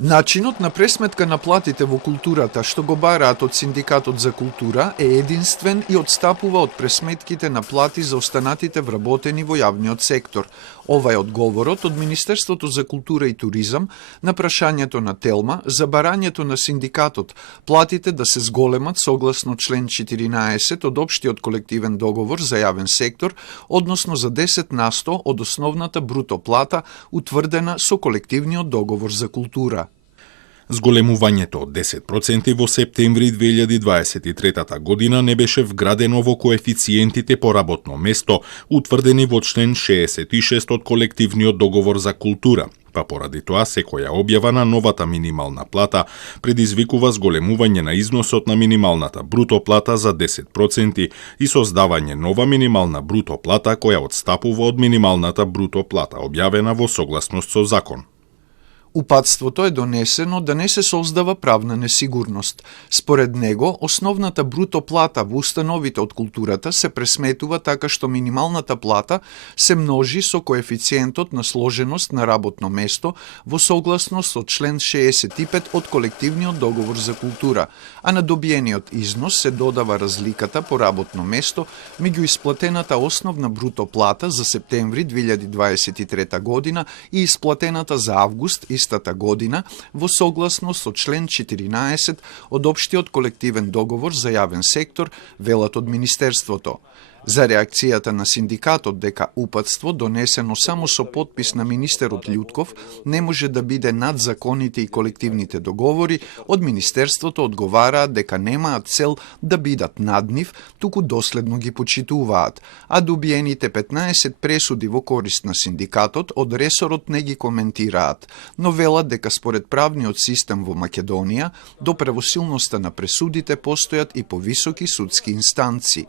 Начинот на пресметка на платите во културата што го бараат од Синдикатот за култура е единствен и отстапува од пресметките на плати за останатите вработени во јавниот сектор. Ова е одговорот од Министерството за култура и туризам на прашањето на Телма за барањето на синдикатот платите да се зголемат согласно член 14 од општиот колективен договор за јавен сектор, односно за 10% од основната бруто плата утврдена со колективниот договор за култура. Зголемувањето од 10% во септември 2023 година не беше вградено во коефициентите по работно место, утврдени во член 66 од колективниот договор за култура, па поради тоа секоја објава на новата минимална плата предизвикува зголемување на износот на минималната бруто плата за 10% и создавање нова минимална бруто плата која отстапува од минималната бруто плата, објавена во согласност со закон. Упатството е донесено да не се создава правна несигурност. Според него, основната бруто плата во установите од културата се пресметува така што минималната плата се множи со коефициентот на сложеност на работно место во согласност со член 65 од колективниот договор за култура, а на добиениот износ се додава разликата по работно место меѓу исплатената основна бруто плата за септември 2023 година и исплатената за август истата година во согласност со член 14 од општиот колективен договор за јавен сектор, велат од Министерството. За реакцијата на синдикатот дека упатство, донесено само со подпис на министерот Љутков, не може да биде над законите и колективните договори, од Министерството одговараат дека немаат цел да бидат над нив, туку доследно ги почитуваат, а добиените 15 пресуди во корист на синдикатот од ресорот не ги коментираат, но велат дека според правниот систем во Македонија, до правосилноста на пресудите постојат и повисоки судски инстанци.